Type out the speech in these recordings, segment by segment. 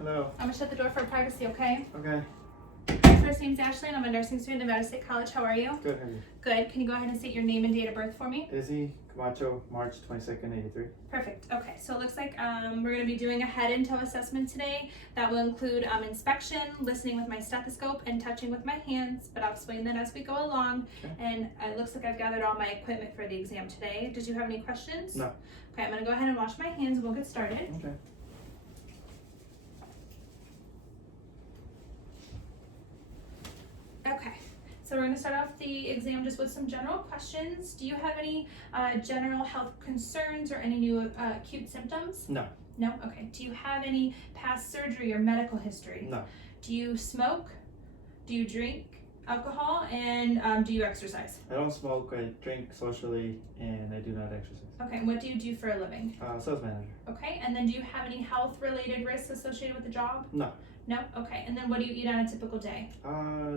Hello. I'm gonna shut the door for privacy, okay? Okay. My first name's Ashley and I'm a nursing student at Nevada State College. How are you? Good. How are you? Good. Can you go ahead and state your name and date of birth for me? Izzy Camacho, March 22nd, 83. Perfect. Okay, so it looks like we're going to be doing a head and toe assessment today. That will include inspection, listening with my stethoscope, and touching with my hands, but I'll explain that as we go along. Okay. And it looks like I've gathered all my equipment for the exam today. Did you have any questions? No. Okay, I'm going to go ahead and wash my hands and we'll get started. Okay. Okay, so we're going to start off the exam just with some general questions. Do you have any general health concerns or any new acute symptoms? No. No? Okay. Do you have any past surgery or medical history? No. Do you smoke? Do you drink alcohol? And do you exercise? I don't smoke. I drink socially, and I do not exercise. Okay, and what do you do for a living? Sales manager. Okay, and then do you have any health-related risks associated with the job? No. No? Okay, and then what do you eat on a typical day?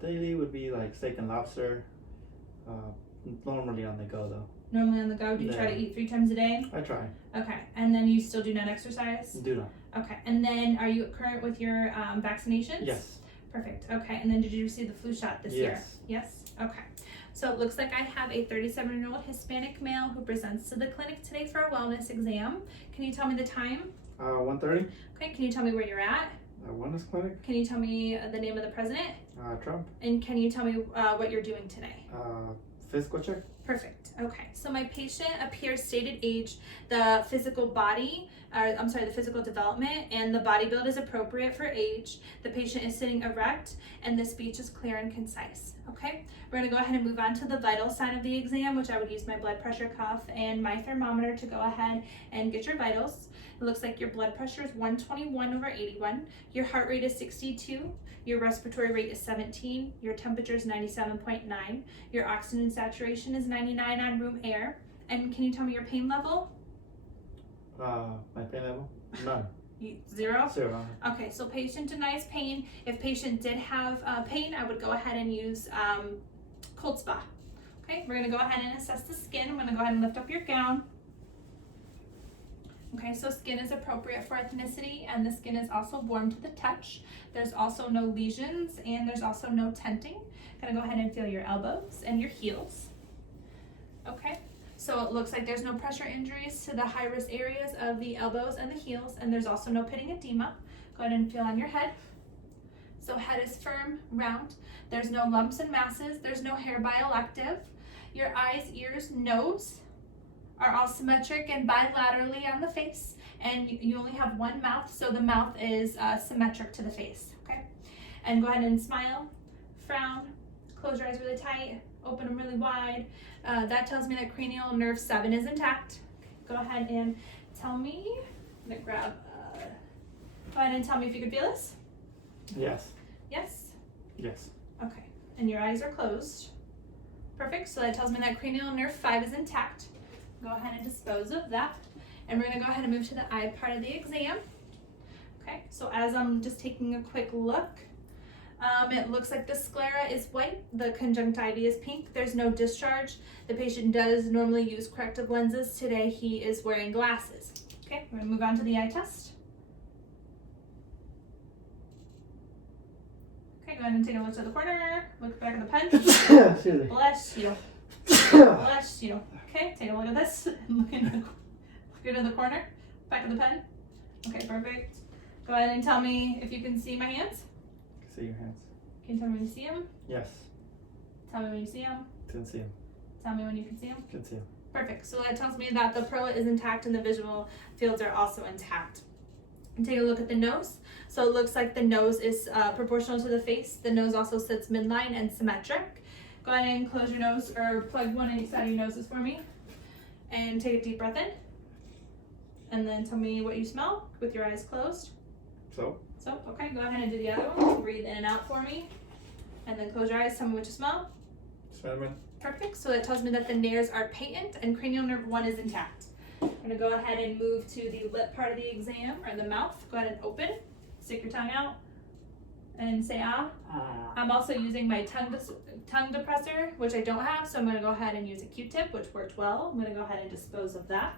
Daily would be like steak and lobster. Normally on the go though. Normally on the go? Do you try to eat 3 times a day? I try. Okay, and then you still do not exercise? Do not. Okay, and then are you current with your vaccinations? Yes. Perfect. Okay, and then did you receive the flu shot this year? Yes. Yes? Okay. So it looks like I have a 37-year-old Hispanic male who presents to the clinic today for a wellness exam. Can you tell me the time? 1:30. Okay, can you tell me where you're at? Wellness clinic. Can you tell me the name of the president? Trump. And can you tell me what you're doing today? Physical check. Perfect. Okay. So my patient appears stated age, the physical development, and the body build is appropriate for age. The patient is sitting erect, and the speech is clear and concise. Okay. We're going to go ahead and move on to the vital sign of the exam, which I would use my blood pressure cuff and my thermometer to go ahead and get your vitals. It looks like your blood pressure is 121/81. Your heart rate is 62. Your respiratory rate is 17. Your temperature is 97.9. Your oxygen saturation is 99 on room air. And can you tell me your pain level? My pain level? None. 0? 0. Okay, so patient denies pain. If patient did have pain, I would go ahead and use cold spa. Okay, we're gonna go ahead and assess the skin. I'm gonna go ahead and lift up your gown. Okay, so skin is appropriate for ethnicity, and the skin is also warm to the touch. There's also no lesions, and there's also no tenting. Gonna go ahead and feel your elbows and your heels. Okay, so it looks like there's no pressure injuries to the high-risk areas of the elbows and the heels, and there's also no pitting edema. Go ahead and feel on your head. So head is firm, round. There's no lumps and masses. There's no hair bioactive. Your eyes, ears, nose are all symmetric and bilaterally on the face, and you only have one mouth, so the mouth is symmetric to the face. Okay, and go ahead and smile, frown, close your eyes really tight, open them really wide. That tells me that cranial nerve 7 is intact. Go ahead and tell me. I'm gonna grab. Go ahead and tell me if you can feel this. Yes. Yes. Yes. Okay, and your eyes are closed. Perfect. So that tells me that cranial nerve 5 is intact. Go ahead and dispose of that. And we're going to go ahead and move to the eye part of the exam. Okay, so as I'm just taking a quick look, it looks like the sclera is white, the conjunctiva is pink, there's no discharge. The patient does normally use corrective lenses. Today he is wearing glasses. Okay, we're going to move on to the eye test. Okay, go ahead and take a look to the corner, look back at the pen. Excuse me. Bless you. Bless you. Okay, take a look at this. Look into the corner. Back of the pen. Okay, perfect. Go ahead and tell me if you can see my hands. See your hands. Can you tell me when you see them? Yes. Tell me when you see them. Can see him. Tell me when you can see them. Can see him. Perfect. So that tells me that the pearl is intact and the visual fields are also intact. And take a look at the nose. So it looks like the nose is proportional to the face. The nose also sits midline and symmetric. Go ahead and close your nose, or plug one on each side of your noses for me. And take a deep breath in. And then tell me what you smell with your eyes closed. So? So, okay, go ahead and do the other one. Breathe in and out for me. And then close your eyes, tell me what you smell. Cinnamon. Perfect, so that tells me that the nares are patent and cranial nerve 1 is intact. I'm gonna go ahead and move to the lip part of the exam, or the mouth. Go ahead and open, stick your tongue out, and say ah. I'm also using my tongue depressor, which I don't have, so I'm going to go ahead and use a Q-tip, which worked well. I'm going to go ahead and dispose of that.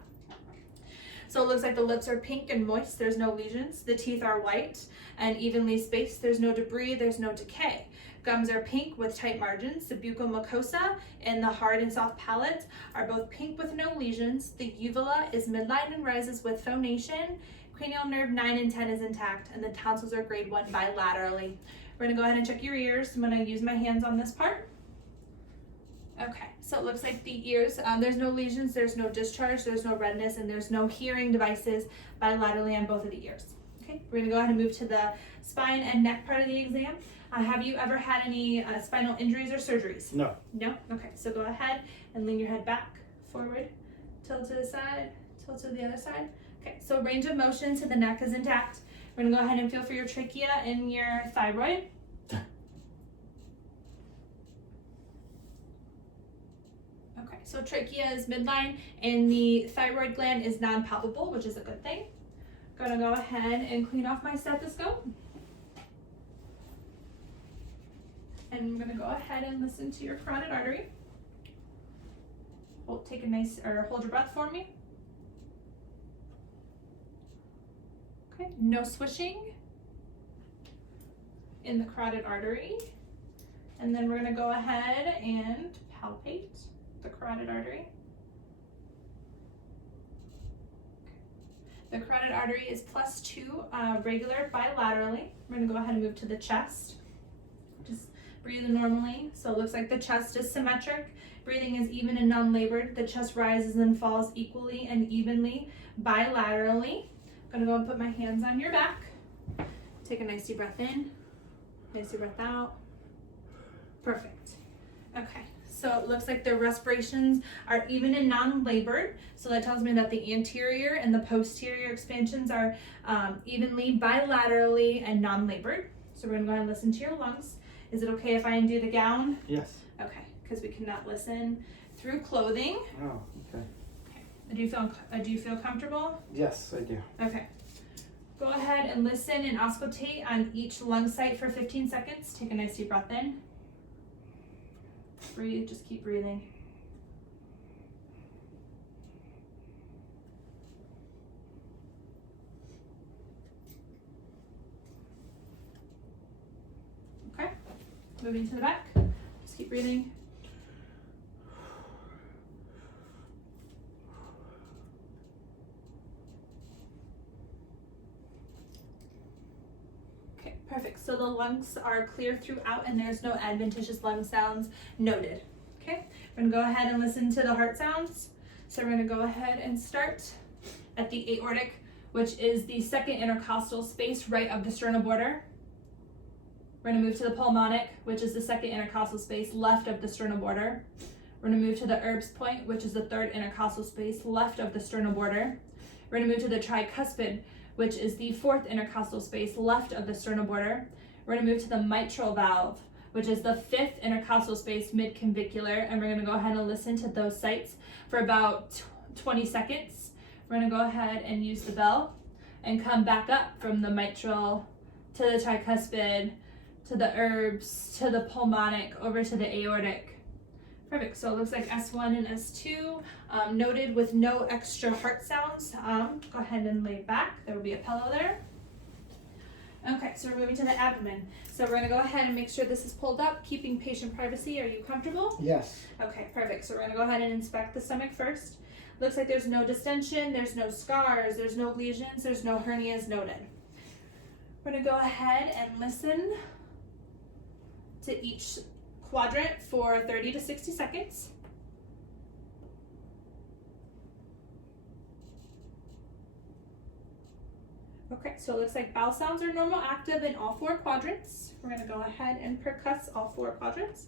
So it looks like the lips are pink and moist, there's no lesions. The teeth are white and evenly spaced, there's no debris, there's no decay. Gums are pink with tight margins. The buccal mucosa and the hard and soft palate are both pink with no lesions. The uvula is midline and rises with phonation. Cranial nerve 9 and 10 is intact, and the tonsils are grade 1 bilaterally. We're gonna go ahead and check your ears. I'm gonna use my hands on this part. Okay, so it looks like the ears, there's no lesions, there's no discharge, there's no redness, and there's no hearing devices bilaterally on both of the ears. Okay, we're gonna go ahead and move to the spine and neck part of the exam. Have you ever had any spinal injuries or surgeries? No. No? Okay, so go ahead and lean your head back, forward, tilt to the side, tilt to the other side. Okay, so range of motion to the neck is intact. We're gonna go ahead and feel for your trachea and your thyroid. Okay, so trachea is midline and the thyroid gland is non-palpable, which is a good thing. Gonna go ahead and clean off my stethoscope. And I'm gonna go ahead and listen to your carotid artery. Hold your breath for me. Okay, no swishing in the carotid artery. And then we're gonna go ahead and palpate the carotid artery. The carotid artery is +2 regular bilaterally. We're gonna go ahead and move to the chest. Just breathe normally. So it looks like the chest is symmetric. Breathing is even and non-labored. The chest rises and falls equally and evenly bilaterally. I'm gonna go and put my hands on your back. Take a nice deep breath in, nice deep breath out. Perfect. Okay, so it looks like the respirations are even and non-labored. So that tells me that the anterior and the posterior expansions are evenly bilaterally and non-labored. So we're gonna go ahead and listen to your lungs. Is it okay if I undo the gown? Yes. Okay, because we cannot listen through clothing. Oh, okay. Do you feel comfortable? Yes, I do. Okay. Go ahead and listen and auscultate on each lung site for 15 seconds. Take a nice deep breath in. Breathe, just keep breathing. Okay, moving to the back. Just keep breathing. Okay, perfect. So the lungs are clear throughout and there's no adventitious lung sounds noted. Okay, we're gonna go ahead and listen to the heart sounds. So we're gonna go ahead and start at the aortic, which is the second intercostal space right of the sternal border. We're gonna move to the pulmonic, which is the second intercostal space left of the sternal border. We're gonna move to the Erb's point, which is the third intercostal space left of the sternal border. We're gonna move to the tricuspid, which is the fourth intercostal space left of the sternal border. We're gonna move to the mitral valve, which is the fifth intercostal space mid-clavicular, and we're gonna go ahead and listen to those sites for about 20 seconds. We're gonna go ahead and use the bell and come back up from the mitral to the tricuspid, to the Erb's, to the pulmonic, over to the aortic. Perfect, so it looks like S1 and S2 noted with no extra heart sounds. Go ahead and lay back, there will be a pillow there. Okay, so we're moving to the abdomen. So we're gonna go ahead and make sure this is pulled up, keeping patient privacy. Are you comfortable? Yes. Okay, perfect. So we're gonna go ahead and inspect the stomach first. Looks like there's no distension, there's no scars, there's no lesions, there's no hernias noted. We're gonna go ahead and listen to each quadrant for 30 to 60 seconds. Okay, so it looks like bowel sounds are normal active in all 4 quadrants. We're gonna go ahead and percuss all 4 quadrants.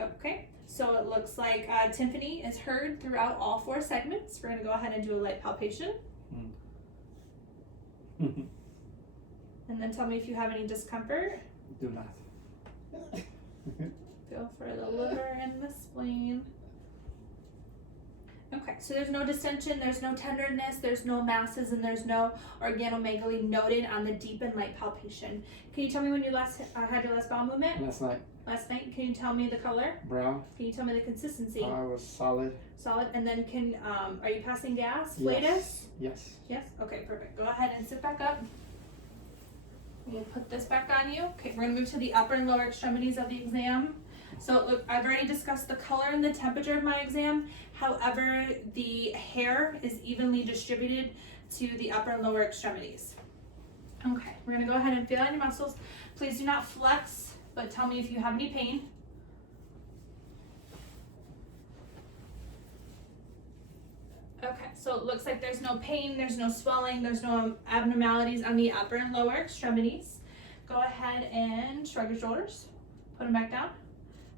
Okay, so it looks like tympany is heard throughout all 4 segments. We're gonna go ahead and do a light palpation. And then tell me if you have any discomfort. Do not. Feel for the liver and the spleen. Okay, so there's no distension, there's no tenderness, there's no masses, and there's no organomegaly noted on the deep and light palpation. Can you tell me when you last had your last bowel movement? Last night. last night. Can you tell me the color? Brown. Can you tell me the consistency? Was solid. Solid. And then are you passing gas? Flatus? Yes. Yes? Okay, perfect. Go ahead and sit back up. We'll put this back on you. Okay, we're gonna move to the upper and lower extremities of the exam. So look, I've already discussed the color and the temperature of my exam. However, the hair is evenly distributed to the upper and lower extremities. Okay, we're gonna go ahead and feel on your muscles. Please do not flex, but tell me if you have any pain. Okay, so it looks like there's no pain, there's no swelling, there's no abnormalities on the upper and lower extremities. Go ahead and shrug your shoulders, put them back down.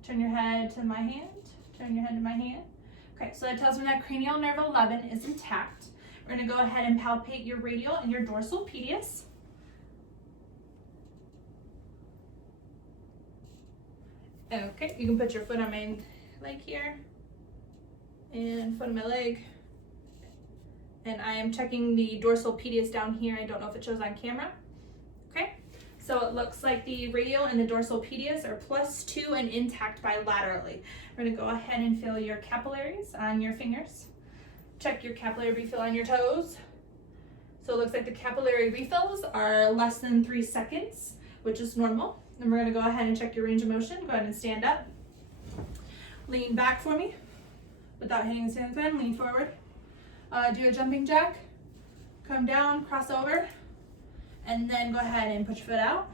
Turn your head to my hand, turn your head to my hand. Okay, so that tells me that cranial nerve 11 is intact. We're gonna go ahead and palpate your radial and your dorsal medius. Okay, you can put your foot on my leg here and foot on my leg. And I am checking the dorsal medius down here. I don't know if it shows on camera. Okay, so it looks like the radial and the dorsal medius are +2 and intact bilaterally. We're gonna go ahead and feel your capillaries on your fingers. Check your capillary refill on your toes. So it looks like the capillary refills are less than 3 seconds, which is normal. Then we're gonna go ahead and check your range of motion. Go ahead and stand up. Lean back for me without hitting the ceiling fan. Lean forward. Do a jumping jack. Come down, cross over, and then go ahead and put your foot out.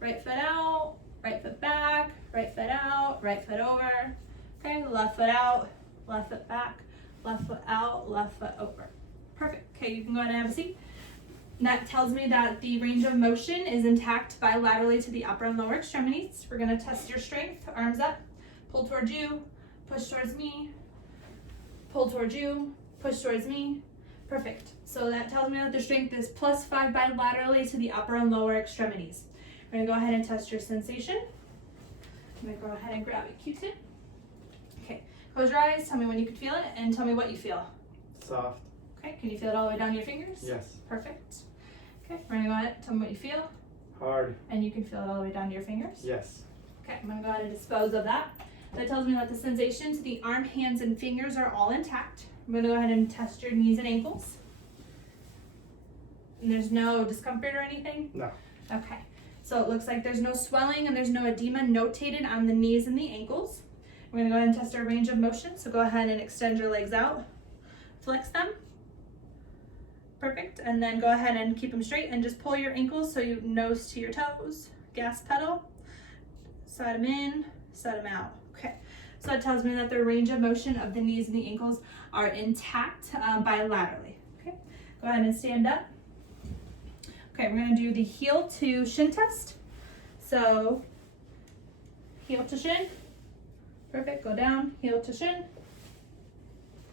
Right foot out, right foot back, right foot out, right foot over. Okay, left foot out, left foot back, left foot out, left foot over. Perfect. Okay, you can go ahead and have a seat. And that tells me that the range of motion is intact bilaterally to the upper and lower extremities. We're gonna test your strength. Arms up, pull towards you, push towards me, pull towards you, push towards me. Perfect. So that tells me that the strength is +5 bilaterally to the upper and lower extremities. We're gonna go ahead and test your sensation. I'm gonna go ahead and grab a Q-tip. Okay, close your eyes, tell me when you can feel it, and tell me what you feel. Soft. Okay, can you feel it all the way down your fingers? Yes. Perfect. Okay, we're gonna go ahead, tell me what you feel, Hard. and you can feel it all the way down to your fingers. Yes. Okay, I'm gonna go ahead and dispose of that. That tells me that the sensation to the arm, hands, and fingers are all intact. I'm gonna go ahead and test your knees and ankles. And there's no discomfort or anything? No. Okay, so it looks like there's no swelling and there's no edema notated on the knees and the ankles. We're gonna go ahead and test our range of motion. So go ahead and extend your legs out, flex them. Perfect, and then go ahead and keep them straight and just pull your ankles so you nose to your toes, gas pedal, slide them in, slide them out. Okay, so that tells me that the range of motion of the knees and the ankles are intact bilaterally. Okay, go ahead and stand up. Okay, we're gonna do the heel to shin test. So, heel to shin. Perfect, go down, heel to shin.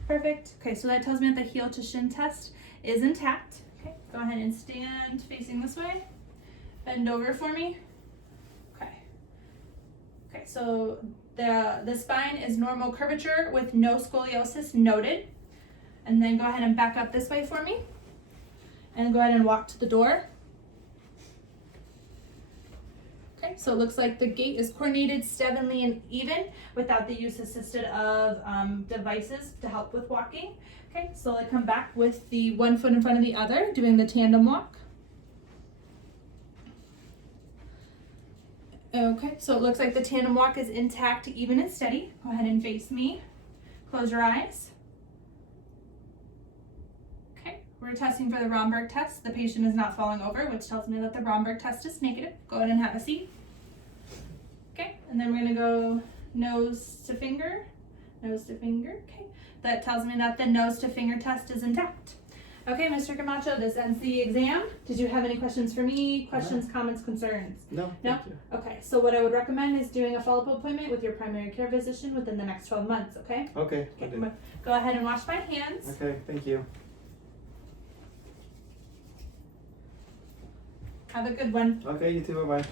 Perfect. Okay, so that tells me that the heel to shin test is intact. Okay, go ahead and stand facing this way. Bend over for me. Okay. Okay, so the spine is normal curvature with no scoliosis noted. And then go ahead and back up this way for me. And go ahead and walk to the door. Okay, so it looks like the gait is coordinated, steadily, and even without the use assisted of devices to help with walking. Okay, slowly come back with the one foot in front of the other, doing the tandem walk. Okay, so it looks like the tandem walk is intact, even and steady. Go ahead and face me. Close your eyes. Okay, we're testing for the Romberg test. The patient is not falling over, which tells me that the Romberg test is negative. Go ahead and have a seat. Okay, and then we're gonna go nose to finger, nose to finger. Okay, that tells me that the nose to finger test is intact. Okay, Mr. Camacho, this ends the exam. Did you have any questions for me? Questions, comments, concerns? No. No? Thank you. Okay, so what I would recommend is doing a follow-up appointment with your primary care physician within the next 12 months, okay? Okay. Okay, I I'm did. gonna go ahead and wash my hands. Okay. Thank you. Have a good one. Okay. You too. Bye bye.